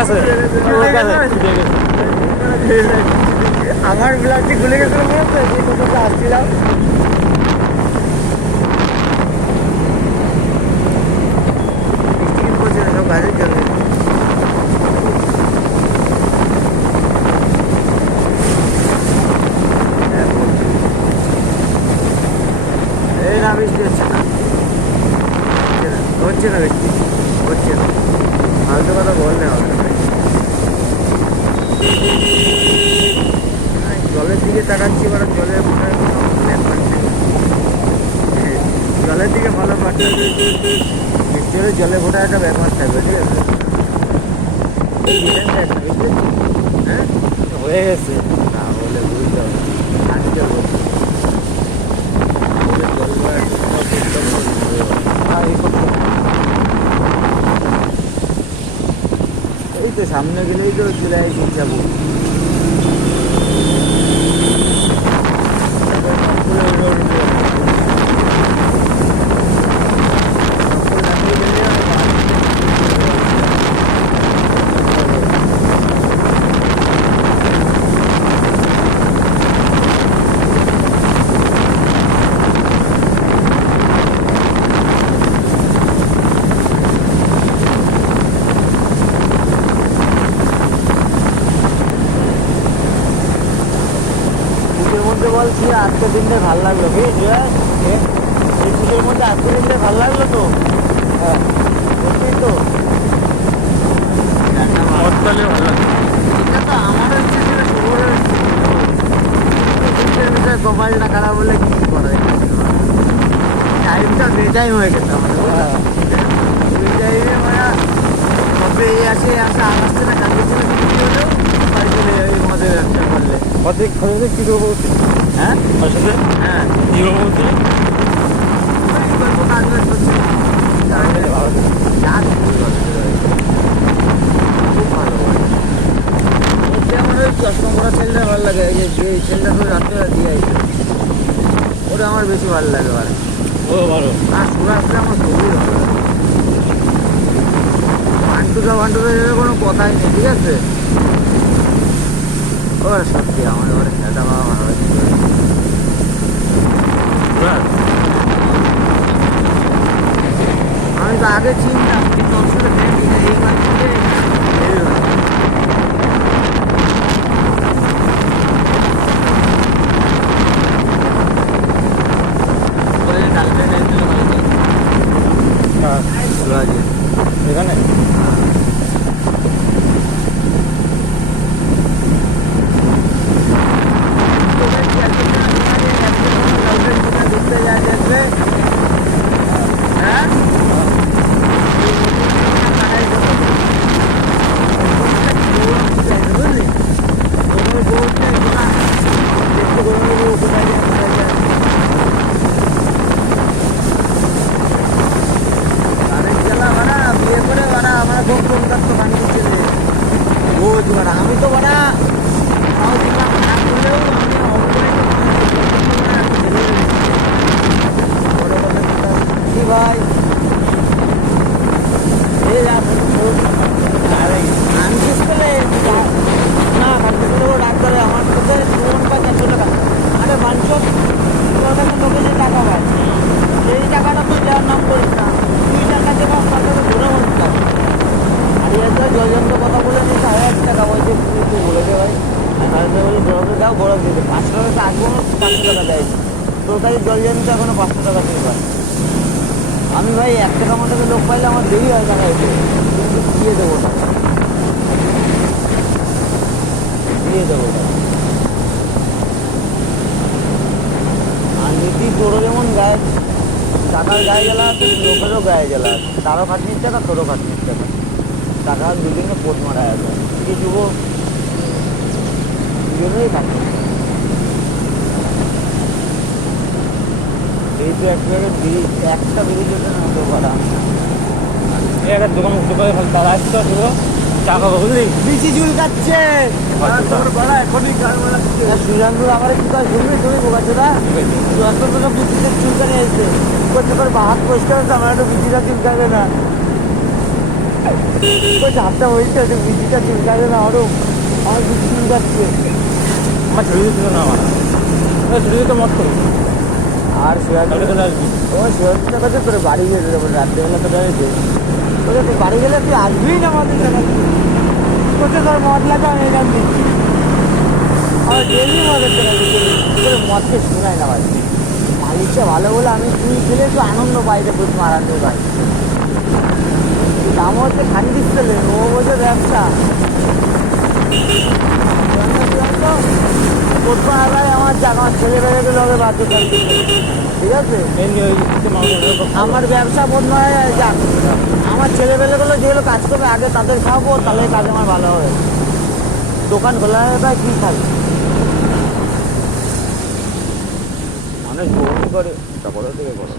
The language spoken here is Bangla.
আছে আমার ব্লাউজটি খুলে গেছিল মনে হচ্ছে যে কোথাও আসছিলাম। বৃষ্টি করছে সব গাড়ির জন্য। এই না বৃষ্টি হচ্ছে না, হচ্ছে না বৃষ্টি হচ্ছে না, ফালতু কথা বললে হবে না। জলের দিকে তাকাচ্ছি, মানে জলের মনে হয় কোনো ব্যাপার নেই। জলের দিকে ভালো পাচ্ছে, নিশ্চয়ই জলে ফোটা একটা ব্যাপার থাকবে, ঠিক আছে। এই ডিজাইনটা একটা বুঝতে, হ্যাঁ হয়ে গেছে। না বলে বুঝতে হবে, আজকে বলছি এই তো সামনে গেলেই তো চলে আসি যাবো। বলছি আজকের দিনটা ভালো লাগলো কি এই পুজোর মধ্যে আজকের দিনটা ভালো লাগলো তো। হ্যাঁ সত্যি তো, ভালো লাগে। এটা তো আমারও ইচ্ছে ছিল, শুভরের বিষয়ে কমাই না খারাপ বলে কি করা যায়। টাইমটা বেটাইম হয়ে গেছে আমাদের, ওই টাইমে মানে কবে এই আসে আসে আসছে না, কালকে ছিল বাড়ি চলে যাবে মদের ব্যবসা করলে। অর্ধেক খরচে কি করবো? হ্যাঁ ওর সাথে হ্যাঁ কি করবো? কাজ বাজ করছে ভালো, খুব ভালো। আমার ওই চশমা পরা ছেলেটা ভালো লাগে, এই যে ছেলেটা তো রাত্রে দিয়ে আসে, ওটা আমার বেশি ভালো লাগে। আর ও ভালো আর সুরাজটা আমার খুবই ভালো লাগে। ভান্টুটা কোনো কথাই নেই, ঠিক আছে। ও সত্যি আমার এবারে খেলাটা ভালো লাগে। আমি তো আগে চিনতাম কিন্তু ওর সাথে দেখি না, এই মানুষকে এখানে আমি তো বড়া ভাই আমি শেষ করলে না কাটতে ডাক্তারে আমার সাথে 400 টাকা। আরে বাঞ্চক লোকে যে টাকা পায় সেই টাকাটা তো দেওয়ার নাম করিস না, 2 টাকা দেওয়া ধরে বলতাম। আর জয়যন্ত্র কথা বলে নিস 1000 টাকা বলছে, তুই বলে দে ভাই। আমি বলি বরফে দাও, বরফ দিতে 500 টাকা আসবো, 500 টাকা দেয়। তোর কাছে জলযন্ত্র এখনো 500 টাকা দিয়ে পায়। আমি ভাই 1 টাকা মতো লোক পাইলে আমার দেরি হয় টাকা এসে, কিন্তু দিয়ে দেবো টাকা, দিয়ে দেবো টাকা। আর নীতি তোরও যেমন গায়ে টাকার গায়ে জ্বালা আছে, লোকেরও গায়ে জ্বালা আছে। তারও খাটনির টাকা, তোরও খাটনির টাকা, টাকা দুদিনে পোট মারা যাবে। কি যুব দুজনেই খাটনি। এই তো একটা ব্রিজ হচ্ছে না তো ভাড়া। একটা দোকান উঠতে পারে তারা আসতে টাকা বুঝলি বিচি চুল কাটছে সুজানপুর আমার কি কাজ শুনবি তুমি বোকাচ্ছোটা সুজানপুর তোকে বিচিতে চুল কাটে এসছে করতে পারে হাত পরিষ্কার হচ্ছে, আমার একটা বিচিটা চুল কাটবে না। ওই ঝাপটা হয়েছে যে বিচিটা চুলকাবে না আরো আমার বিচি চুলকাচ্ছে। আমার ছেড়ে দিতে না আমার ছেড়ে দিতে মত করো আর কালকে শিয়ার চলে আসবি ও শিয়ারটা কাছে তোর বাড়ি গেলে যাবো রাত্রেবেলা তো ডাইরেক্ট তোকে তুই বাড়ি গেলে তুই আসবি না আমাদের জায়গা কোথায় তোর মদ লাগে আমি এখান দিচ্ছি আমার ডেলি মদের টাকা দিচ্ছি তোর মদকে শোনায় না ভাই মালিকটা ভালো বলে আমি তুই খেলে একটু আনন্দ পাই রে বুঝ মারাতে ভাই দাম হচ্ছে খালি দিচ্ছে ও বোঝে ব্যবসা কোথাও আবার আমার আমার ছেলে বেড়েগুলো হবে বাধ্য থাকবে ঠিক আছে আমার ব্যবসা বন্ধ হয়ে যাক আমার ছেলেবেলেগুলো যেগুলো কাজ করবে আগে তাদের খাওয়াবো তাহলে কাজ আমার ভালো হবে দোকান খোলা হবে তাই কী খাবে মানুষ গ্রহণ করে তা বড় থেকে বড়